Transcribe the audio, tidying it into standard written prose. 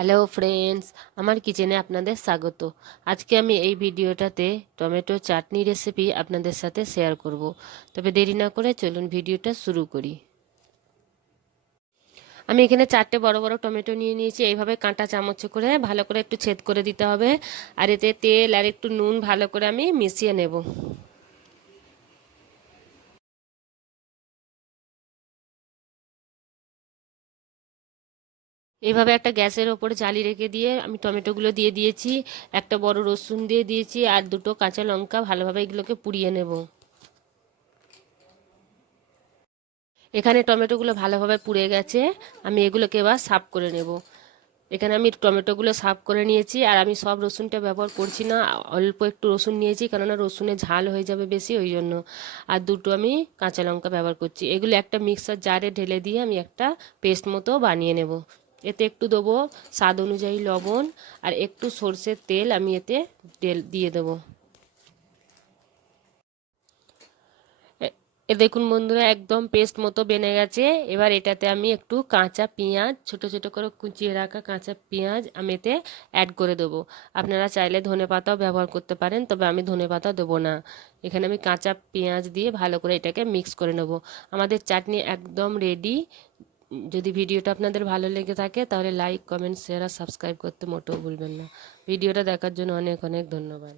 Hello friends, আমার কিচেনে আপনাদের স্বাগত। আজকে আমি এই ভিডিওটাতে টমেটো চাটনি রেসিপি আপনাদের সাথে শেয়ার করব। তবে দেরি না করে চলুন ভিডিওটা শুরু করি। আমি এখানে 4টে বড় বড় টমেটো নিয়ে নিয়েছি। এইভাবে কাঁটা চামচ করে ভালো করে একটু ছেদ করে দিতে হবে। আর এতে তেল আর একটু নুন ভালো করে আমি মিশিয়ে নেব। এইভাবে একটা গ্যাসের ওপরে জালি রেখে দিয়ে আমি টমেটোগুলো দিয়ে দিয়েছি। একটা বড় রসুন দিয়ে দিয়েছি আর দুটো কাঁচা লঙ্কা, ভালোভাবে এগুলোকে পুড়িয়ে নেব। এখানে টমেটোগুলো ভালোভাবে পুড়ে গেছে। আমি এগুলোকে এবার সাফ করে নেব। এখানে আমি টমেটোগুলো সাফ করে নিয়েছি। আর আমি সব রসুনটা ব্যবহার করছি না, অল্প একটু রসুন নিয়েছি, কেননা রসুনে ঝাল হয়ে যাবে বেশি, ওই জন্য। আর দুটো আমি কাঁচা লঙ্কা ব্যবহার করছি। এগুলো একটা মিক্সার জারে ঢেলে দিয়ে আমি একটা পেস্ট মতো বানিয়ে নেব। এতে একটু দেবো স্বাদ অনুযায়ী লবণ, আর একটু সর্ষের তেল আমি এতে দিয়ে দেবো। এ দেখুন বন্ধুরা, একদম পেস্ট মতো বেনে গেছে। এবার এটাতে আমি একটু কাঁচা পেঁয়াজ, ছোট ছোট করে কুচিয়ে রাখা কাঁচা পেঁয়াজ আমি এতে অ্যাড করে দেবো। আপনারা চাইলে ধনেপাতাও ব্যবহার করতে পারেন, তবে আমি ধনেপাতা দেবো না। এখানে আমি কাঁচা পেঁয়াজ দিয়ে ভালো করে এটাকে মিক্স করে নেব। আমাদের চাটনি একদম রেডি। যদি ভিডিওটা আপনাদের ভালো লেগে থাকে তাহলে লাইক, কমেন্ট, শেয়ার আর সাবস্ক্রাইব করতে মোটেও ভুলবেন না। ভিডিওটা দেখার জন্য অনেক অনেক ধন্যবাদ।